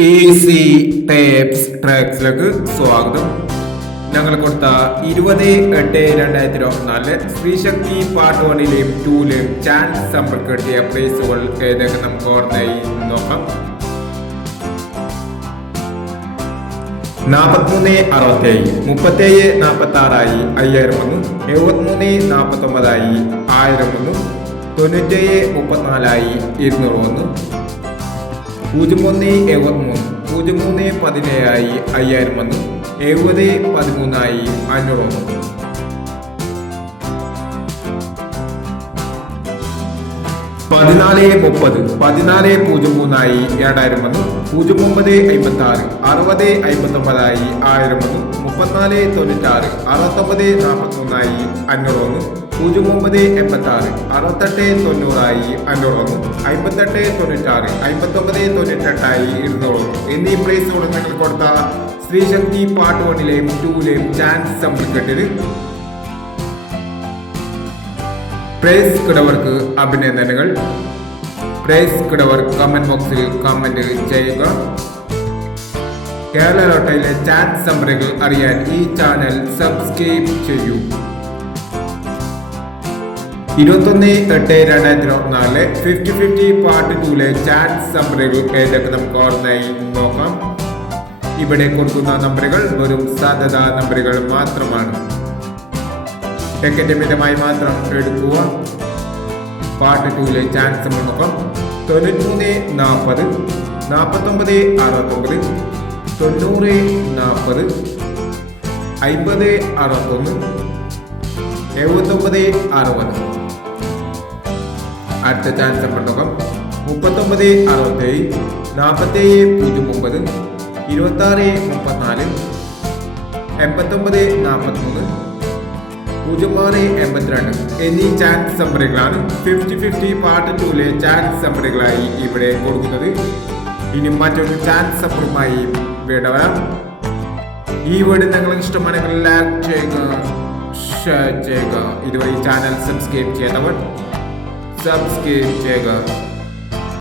Easy tapes ട്രാക്സിലേക്ക് സ്വാഗതം. ഞങ്ങൾ കൊടുത്ത 20/8/2024 സ്ത്രീശക്തി പാർട്ട് 1ലെയും 2ലെയും ചാൻസ് സമ്പർക്കെടുത്തിയ പ്രൈസുകൾ ഏതൊക്കെ നമുക്ക് ഓർമ്മയായി നോക്കാം. 43.67, 37.46 5001, 73.49 1001, 97.34 201, 0173, 0317 5001, 7013 500. 1430, 1403 2001, 0956 6059 1001, 3496 6943 501, 0986 6890 501, 5896 5998 200 എന്നീ പ്രൈസുകൾ നിങ്ങൾ കൊടുത്ത സ്ത്രീശക്തി പാർട്ട് 1ലെയും 2ലെയും ചാൻസ് സമ്പർക്കത്തിൽ പ്രൈസ് കിടവർക്ക് അഭിനന്ദനങ്ങൾ. പ്രൈസ് കിടവർ കമന്റ് ബോക്സിൽ കമന്റ് ചെയ്യുക. കേരള ലോട്ടറിയിലെ ചാൻസ് സമ്മറികൾ അറിയാൻ ഈ ചാനൽ സബ്സ്ക്രൈബ് ചെയ്യൂ. 21/8/2024 50-50 പാർട്ട് 2ലെ ചാൻസ് സമ്മറികൾ ഏതൊക്കെ നമുക്ക് ഓർമ്മയായി നോക്കാം. ഇവിടെ കൊടുക്കുന്ന നമ്പറുകൾ വെറും സാധ്യതാ നമ്പറുകൾ മാത്രമാണ്. ടിക്കറ്റ് മിതമായി മാത്രം എടുക്കുക. പാർട്ട് 2ലെ ചാൻസ് നോക്കാം. 93-40, 49-69, 90-40, 50-61, 79-60. അടുത്ത ചാൻസ് നമ്പർ നോക്കാം. 39-67, 47-09, 26-34, 89-43, 06-82 എന്നീ ചാൻസ് നമ്പറുകളാണ് 50-50 പാർട്ട് 2ലെ ചാൻസ് നമ്പറുകളായി ഇവിടെ കൊടുക്കുന്നത്. ഇനി മറ്റൊരു ചാൻസ് നമ്പറുമായി വിടവാം. ഈ വീഡിയോ നിങ്ങൾക്ക് ഇഷ്ടമാണെങ്കിൽ ലൈക്ക് ചെയ്യുക, ഷെയർ ചെയ്യുക. ഇതുവരെ ഈ ചാനൽ സബ്സ്ക്രൈബ് ചെയ്യാത്തവർ സബ്സ്ക്രൈബ് ചെയ്യുക.